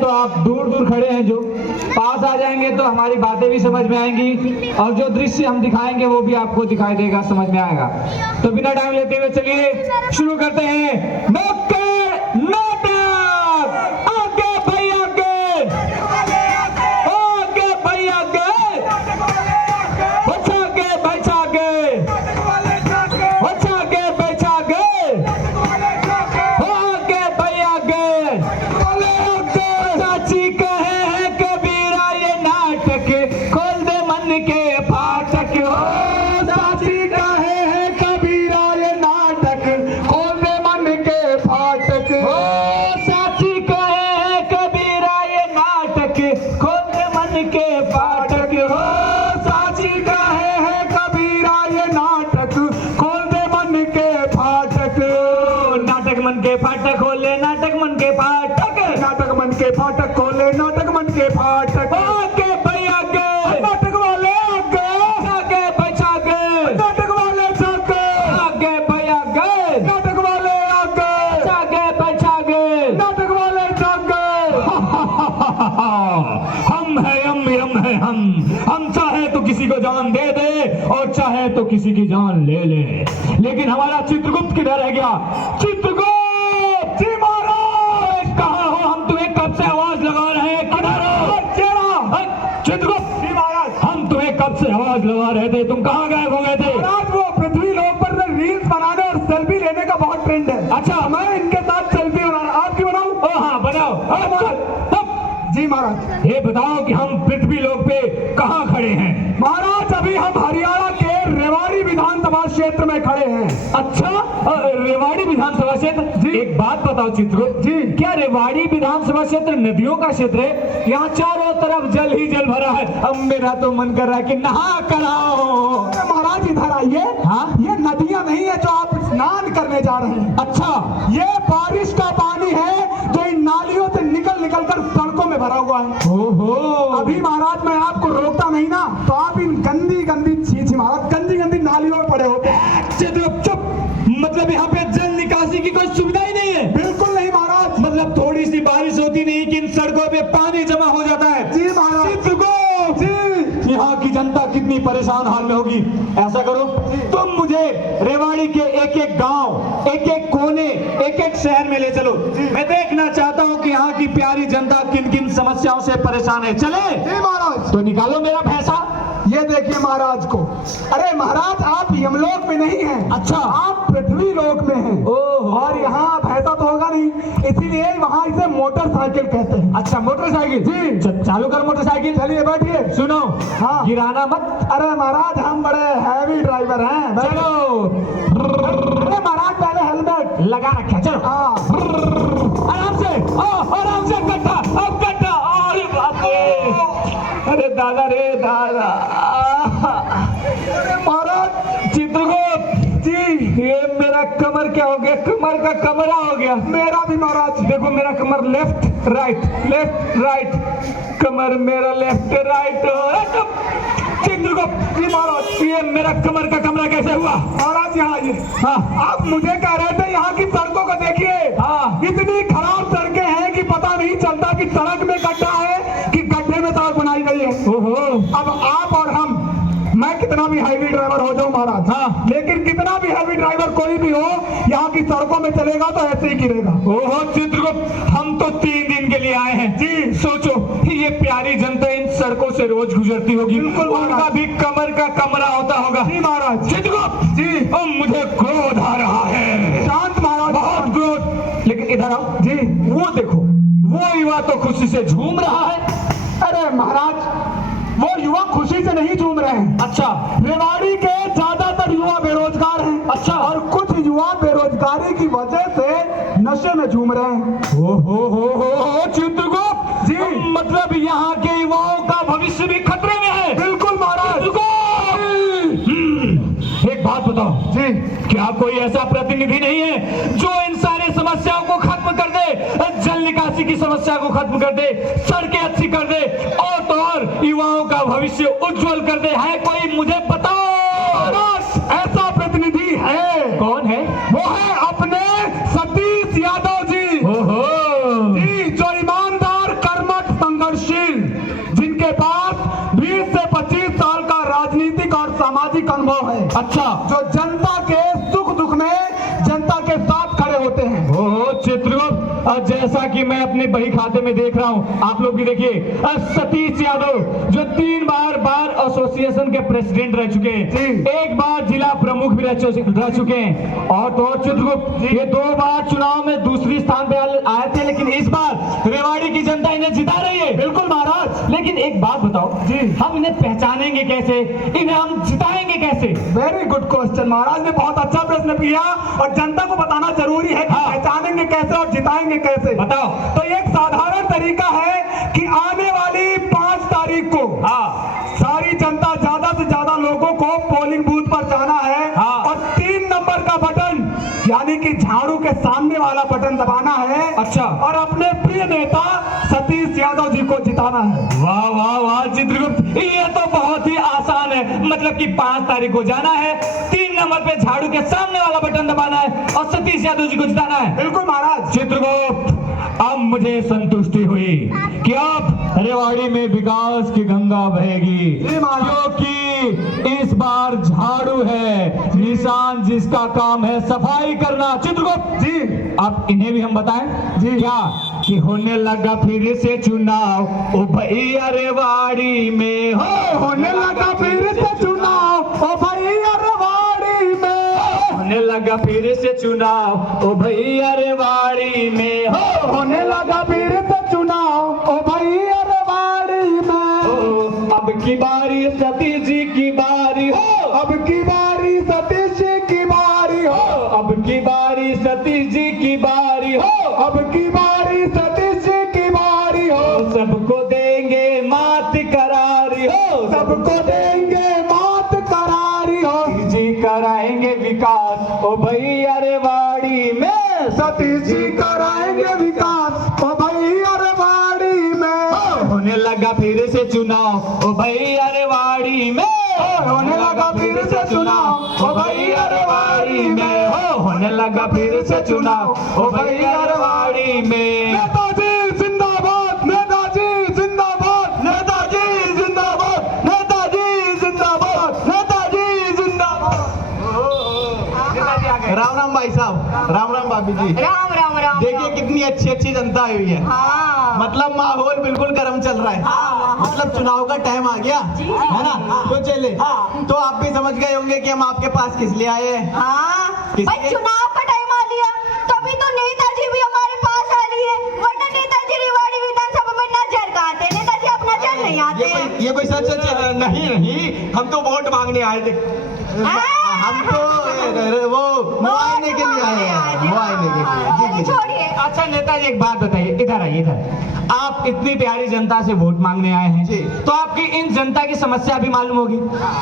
तो आप दूर दूर खड़े हैं, जो पास आ जाएंगे तो हमारी बातें भी समझ में आएंगी और जो दृश्य हम दिखाएंगे वो भी आपको दिखाई देगा, समझ में आएगा। तो बिना टाइम लेते हुए चलिए शुरू करते हैं नुक्कड़ नाटक। आगे भाई आगे, आगे भाई आगे, बचा के बचा के, बचा के बचा के, आगे भाई आगे। चाची कहे हैं कबीरा ये नाटक, खोल दे मन के फाटक। ओ चाची कहे हैं कबीरा ये नाटक, खोल दे मन के फाटक। ओ चाची कहे हैं कबीरा ये नाटक, खोल दे मन के फाटक। ओ चाची कहे हैं कबीरा ये नाटक, खोल दे मन के फाटक। नाटक मन के फाटक खोले, नाटक मन के फाटक, नाटक मन के फाटक खोले, नाटक मन के फाटक। आगे भाई आगे, नाटक वाले आगे, आगे बचा के, नाटक वाले जागे, आगे भाई आगे, नाटक वाले आगे, आगे बचा के। नाटक वाले जागे। हम है हम है हम चाहे तो किसी को जान दे दे और चाहे तो किसी की जान ले ले, लेकिन हमारा चित्रगुप्त किधर रह गया? चित्रगुप्त जी महाराज, कहाँ हो? हम तुम्हें कब से आवाज लगा रहे हैं, किधर हो? चित्रगुप्त जी महाराज, हम तुम्हें कब से आवाज लगा रहे थे, तुम कहाँ गायब हो गए थे? महाराज वो पृथ्वी लोक पर रील्स बनाने और सेल्फी लेने का बहुत ट्रेंड है। अच्छा, मैं इनके साथ सेल्फी बनाना, आपकी बनाऊं? ओ हाँ बनाओ। जी महाराज, ये बताओ कि हम पृथ्वी लोक पे कहाँ खड़े हैं? महाराज अभी हम हरियाणा के रेवाड़ी विधानसभा क्षेत्र में खड़े हैं। अच्छा, रेवाड़ी विधानसभा क्षेत्र जी। एक बात बताओ चित्रगुप्त जी, क्या रेवाड़ी विधानसभा क्षेत्र नदियों का क्षेत्र है? यहाँ चारों तरफ जल ही जल भरा है। अब मेरा तो मन कर रहा है कि नहा कर आओ। अरे महाराज इधर आइए। हाँ? ये नदियां नहीं है जो आप स्नान करने जा रहे हैं। अच्छा, ये बारिश का पानी है जो इन नालियों से निकल निकल कर सड़कों में भरा हुआ है। ओहो, अभी महाराज मैं आपको रोकता नहीं ना, तो आप इन गंदी गंदी छी महाराज, गंदी गंदी नालियों में पड़े होते। चित्रगुप्त चुप, मतलब यहाँ पे जल निकासी की कोई सुविधा ही नहीं है? बिल्कुल नहीं महाराज। मतलब थोड़ी सी बारिश होती नहीं कि इन सड़कों पे पानी जमा हो जाता है? जी महाराज। चित्रगुप्त जी, यहाँ की जनता कितनी परेशान हाल में होगी। ऐसा करो, तुम मुझे रेवाड़ी के एक एक गांव, एक एक कोने, एक एक शहर में ले चलो। मैं देखना चाहता हूँ कि यहाँ की प्यारी जनता किन किन समस्याओं से परेशान है। चले? जी महाराज। तो निकालो मेरा पैसा। ये देखिए महाराज को। अरे महाराज आप यमलोक में नहीं हैं। अच्छा, आप पृथ्वी लोक में हैं। ओह, और यहाँ भैंसा तो होगा नहीं, इसीलिए वहाँ इसे मोटरसाइकिल कहते हैं। अच्छा मोटरसाइकिल जी, चालू कर मोटरसाइकिल। चलिए बैठिए। सुनो, हाँ। गिराना मत। अरे महाराज हम बड़े हैवी ड्राइवर हैं। चलो, अरे महाराज पहले हेलमेट लगा रखा, चलो। हाँ। आराम से, आराम से, गड्ढा, अब गड्ढा। अरे बाप रे, अरे दादा रे दादा। महाराज चित्रगुप्त जी, ये मेरा कमर क्या हो गया? कमर का कमरा हो गया। मेरा भी महाराज। देखो मेरा कमर लेफ्ट राइट, लेफ्ट राइट, कमर मेरा लेफ्ट राइट। चित्रगुप्त जी महाराज। ये मेरा कमर का कमरा कैसे हुआ? महाराज यहाँ आइए। हाँ, आप मुझे कह रहे थे यहाँ की सड़कों को देखिए। हाँ। इतनी खराब सड़कें हैं कि पता नहीं चलता कि सड़क में गड्ढा है कि गड्ढे में सड़क बनाई गई है। ओहो, अब आप और हम, मैं कितना भी हैवी ड्राइवर हो जाऊं महाराज, हाँ। लेकिन कितना भी हैवी ड्राइवर कोई भी हो, यहाँ की सड़कों में चलेगा तो ऐसे ही गिरेगा। ओहो चित्रगुप्त, हम तो 3 दिन के लिए आए हैं जी। सोचो, ये प्यारी जनता इन सड़कों से रोज गुजरती होगी, बिल्कुल उनका महाराज। भी कमर का कमरा होता होगा। जी महाराज। चित्रगुप्त जी। अब मुझे क्रोध आ रहा है, शांत महाराज। बहुत क्रोध। लेकिन इधर आओ जी। वो देखो, वो युवा तो खुशी से झूम रहा है। अरे महाराज वो युवा खुशी से नहीं झूम रहे हैं। अच्छा, रेवाड़ी के ज्यादातर युवा बेरोजगार हैं। अच्छा, और कुछ युवा बेरोजगारी की वजह से नशे में झूम रहे हैं। हो चित्रगुप्त जी। मतलब यहाँ के युवाओं का भविष्य भी खतरे में है। बिल्कुल महाराज। एक बात बताओ जी, क्या कोई ऐसा प्रतिनिधि नहीं है जो इन सारी समस्याओं को खत्म कर दे, जल निकासी की समस्या को खत्म कर दे, सड़कें अच्छी कर दे, और तो और युवाओं का भविष्य उज्जवल कर दे? है कोई? मुझे बताओ। ऐसा प्रतिनिधि है। कौन है? वो है अपने सतीश यादव जी। ओहो जी, जो ईमानदार, अच्छा, जो जनता के सुख दुख में जनता के साथ खड़े होते हैं। ओ चित्रगुप्त, जैसा कि मैं अपने बही खाते में देख रहा हूँ, आप लोग भी देखिए, सतीश यादव जो 3 बार बार एसोसिएशन के प्रेसिडेंट रह चुके हैं, जी। 1 बार जिला प्रमुख भी रह चुके हैं, और तो और चित्रगुप्त ये 2 बार चुनाव में दूसरी स्थान पे आए थे, लेकिन इस बार रेवाड़ी की जनता इन्हें जिता रही है। बिल्कुल महाराज। लेकिन एक बात बताओ जी। हम इन्हें पहचानेंगे कैसे, इन्हें हम जिताएंगे कैसे? वेरी गुड क्वेश्चन, महाराज ने बहुत अच्छा प्रश्न किया, और जनता को बताना जरूरी है कि हाँ। पहचानेंगे कैसे और जिताएंगे कैसे। बताओ। तो एक साधारण तरीका है कि आने वाली 5 तारीख को सारी जनता, ज्यादा से ज्यादा लोगों को पोलिंग बूथ पर जाना है, और 3 नंबर का बटन यानी कि झाड़ू के सामने वाला बटन दबाना है। अच्छा। और अपने प्रिय नेता सतीश यादव जी को जिताना है। वाह वाह वाह चित्रगुप्त, ये तो बहुत ही आसान है। मतलब कि 5 तारीख को जाना है, 3 नंबर पे झाड़ू के सामने वाला बटन दबाना है और सतीश यादव जी को जिताना है। बिल्कुल महाराज। चित्रगुप्त, अब मुझे संतुष्टि हुई कि अब रेवाड़ी में विकास की गंगा बहेगी, क्योंकि इस बार झाड़ू है निशान जिसका काम है सफाई करना। चित्रगुप्त जी। अब इन्हें भी हम बताएं जी। क्या कि होने लगा फिर से चुनाव, ओ भैया रेवाड़ी में हो, होने लगा फिर से चुनाव, ओ भैया रेवाड़ी में। होने लगा फिर से चुनाव, ओ भैया रेवाड़ी में हो, होने लगा फिर से चुनाव, ओ भैया रेवाड़ी में। ओ, अब की बारी सतीश जी की बारी हो, अब की बारी सतीश जी की बारी हो, अब की बारी सतीश जी की बारी हो, अब की बारी सतीश जी की बारी हो। सबको देंगे मात करारी हो, सबको देंगे मात करारी हो। जी कराएंगे विकास, ओ भैया रेवाड़ी में। सतीश जी कराएंगे विकास, ओ भैया रेवाड़ी में। होने लगा फिर से चुनाव, ओ भैया रेवाड़ी में। होने लगा फिर से चुनाव, ओ भैया रेवाड़ी में। होने लगा फिर से चुनाव, ओ भैया रेवाड़ी में। नेताजी जिंदाबाद, नेताजी जिंदाबाद, नेताजी जिंदाबाद, नेताजी जिंदाबाद, नेताजी जिंदाबाद। राम राम भाई साहब, राम राम भाभी जी। राम राम राम। देखिए कितनी अच्छी अच्छी जनता आई हुई है। हाँ। मतलब माहौल बिल्कुल गर्म चल रहा है। मतलब चुनाव का टाइम आ गया है ना, तो चले। तो आप भी समझ गए होंगे कि हम आपके पास किस लिए आए हैं। हाँ। किस भाई लिए? चुनाव का टाइम आ लिया, तभी तो नेताजी भी हमारे पास आ रही है, वरना नेताजी रेवाड़ी विधानसभा में नजर कहाँ आते, नेताजी आप नजर नहीं आते। ये कोई सच है? नहीं, हम तो वोट मांगने आए थे। हम तो वो मुआयने के लिए आए हैं, मुआयने के लिए। जी जी। छोड़िए। अच्छा नेताजी एक बात बताइए, इधर आइए, इधर। आप इतनी प्यारी जनता से वोट मांगने आए हैं, जी। तो आपकी इन जनता की समस्या भी मालूम होगी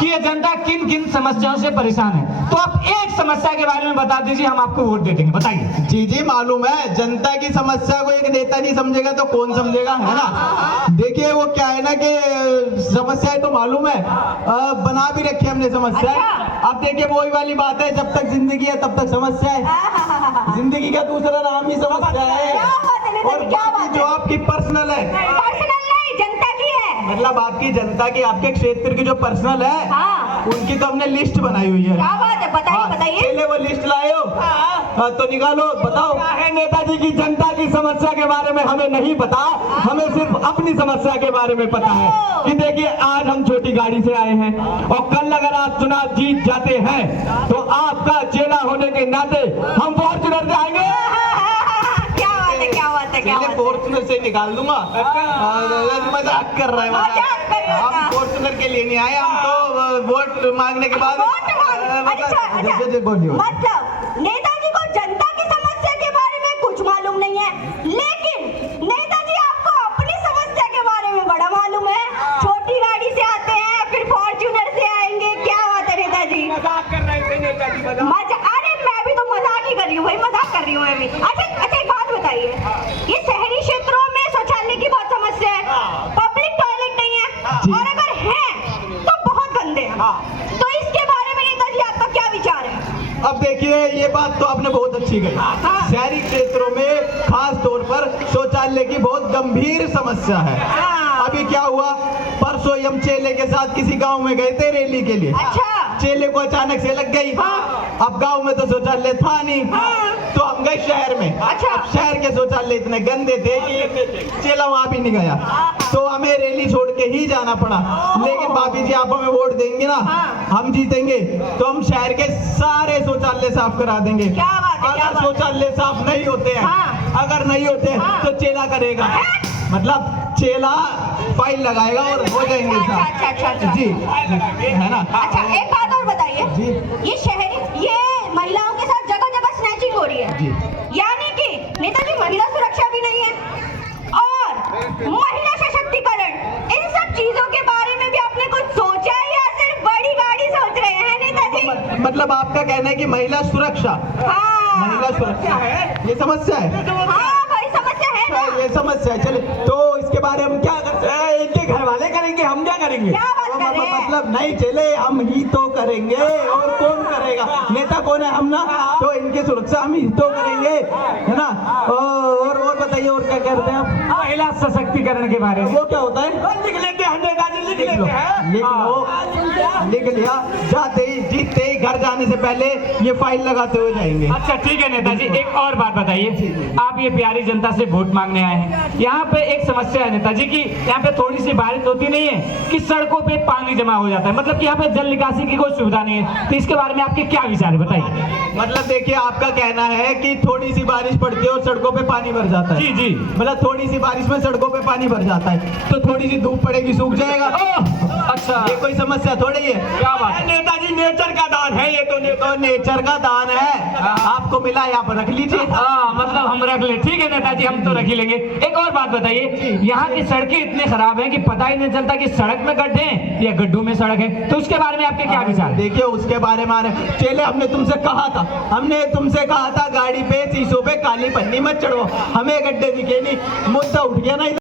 कि ये जनता किन किन समस्याओं से परेशान है। तो आप एक समस्या के बारे में बता दीजिए, हम आपको वोट दे देंगे। बताइए। जी जी, मालूम है। जनता की समस्या को एक नेता नहीं समझेगा तो कौन समझेगा, है ना। देखिए वो क्या है ना कि समस्याएं तो मालूम है, बना भी रखी है हमने समस्या। अच्छा। अब देखिए वही वाली बात है, जब तक जिंदगी है तब तक समस्या है। जिंदगी का दूसरा नाम ही समस्या है। क्या बात है नेताजी, और क्या बाकी बात जो है? आपकी पर्सनल है, पर्सनल नहीं, जनता की है। मतलब आपकी जनता की, आपके क्षेत्र की जो पर्सनल है, हाँ। उनकी तो हमने लिस्ट बनाई हुई है। क्या बात है, बताइए हाँ, बताइए। पहले वो लिस्ट लाए हो। हाँ, तो निकालो, बताओ। क्या है नेताजी की जनता की समस्या के बारे में हमें नहीं पता, हमें सिर्फ अपनी समस्या के बारे में पता है कि देखिए आज हम छोटी गाड़ी से आए हैं, और कल अगर आप चुनाव जीत जाते हैं तो आपका चेला होने के नाते हम फॉर्च्यूनर से आएंगे। क्या बात है, क्या बात है, क्या पहले बात है। फॉर्च्यूनर से निकाल दूंगा। मजाक कर रहा है, मजाक कर रहा था। हम फॉर्च्यूनर के लिए नहीं आए, हम तो वोट मांगने के बाद वोट मांग- अच्छा, बोलिए। मतलब नेताजी को जनता की समस्या के बारे में कुछ मालूम नहीं है, लेकिन नेताजी आपको अपनी समस्या के बारे में बड़ा मालूम है। छोटी गाड़ी से आते हैं, फिर फॉर्च्यूनर से आएंगे। क्या बात है नेताजी, मजाक कर रहे थे नेताजी, अरे मैं भी तो मजाक ही कर रही हूँ भाई, मजाक कर रही हूँ मैं भी। अच्छा अच्छा, एक बात बताइए, ये शहरी क्षेत्रों में शौचालय की बहुत समस्या है, पब्लिक टॉयलेट नहीं है, और अगर है तो बहुत गंदे हैं। तो इसके बारे में नेताजी आपका क्या विचार है? अब देखिए ये बात तो आपने बहुत अच्छी कही। शहरी क्षेत्रों में खास तौर पर शौचालय की बहुत गंभीर समस्या है। अभी क्या हुआ, परसों हम चेले के साथ किसी गांव में गए थे रैली के लिए। अच्छा। चेले को अचानक से लग गई। अब गांव में तो शौचालय था नहीं, तो हम गए शहर में। अच्छा। अब शहर के शौचालय इतने गंदे थे कि चेला वहां भी नहीं गया, तो हमें रैली छोड़ के ही जाना पड़ा। लेकिन भाभी जी आप हमें वोट देंगे ना, हम जीतेंगे तो हम शहर के सारे शौचालय साफ करा देंगे। क्या बात है, क्या अगर बात है। शौचालय साफ नहीं होते हैं, अगर नहीं होते तो चेला करेगा, मतलब चेला फाइल लगाएगा और हो जाएंगे साफ। अच्छा। जी है ना। अच्छा, एक बात और बताइए, जी। ये महिलाओं के साथ जगह जगह स्नैचिंग हो रही है, जी। यानी कि नेताजी महिला सुरक्षा भी नहीं है और महिला सशक्तिकरण, इन सब चीजों के बारे में भी आपने कुछ सोचा है या सिर्फ बड़ी गाड़ी सोच रहे हैं नेताजी? मतलब आपका कहना है कि महिला सुरक्षा, हाँ, महिला सुरक्षा है, ये समस्या है। हाँ भाई, समस्या है ना। ये समस्या है। चले तो इसके बारे में हम क्या करते हैं? इनके घर वाले करेंगे, हम क्या करेंगे? क्या बात कर रहे हैं? मतलब नहीं चले, हम ही तो करेंगे, और कौन करेगा? नेता कौन है? हम ना, तो इनकी सुरक्षा हम ही तो करेंगे, है ना। और बताइए, और क्या करते हैं आप? महिला सशक्तिकरण के बारे में वो क्या होता है? लिख लेते हैं नेताजी, लिख लेते हैं। लिख लिया, जाते ही जीतते ही घर जाने से पहले ये फाइल लगाते हुए जाएंगे। अच्छा ठीक है नेताजी, एक और बात बताइए, आप ये प्यारी जनता से वोट मांगने आए हैं, यहाँ पे एक समस्या है नेताजी की, यहाँ पे थोड़ी सी बारिश होती नहीं है कि सड़कों पे पानी जमा हो जाता है, मतलब कि यहाँ पे जल निकासी की कोई सुविधा नहीं है, तो इसके बारे में आपके क्या विचार है बताइए। मतलब देखिए, आपका कहना है कि थोड़ी सी बारिश पड़ती है और सड़कों पे पानी भर जाता है। जी जी, मतलब थोड़ी सी बारिश में सड़कों पे पानी भर जाता है, तो थोड़ी सी धूप पड़ेगी सूख जाएगा। अच्छा, ये कोई समस्या थोड़ी है। क्या बात है? नेताजी नेचर का दान है ये, तो नेचर का दान है, आपको मिला है, आप रख लीजिए। हाँ, मतलब हम रख ले, ठीक है नेताजी, हम तो रख ही लेंगे। एक और बात बताइए, यहाँ की सड़कें इतनी खराब हैं कि पता ही नहीं चलता कि सड़क में गड्ढे हैं या गड्ढों में सड़क है, तो उसके बारे में आपके क्या विचार है? देखिए, उसके बारे में चेले, हमने तुमसे कहा था गाड़ी पे शीशों पे काली पन्नी मत चढ़ो, हमें गड्ढे दिखे नहीं, मुद्दा उठ गया ना।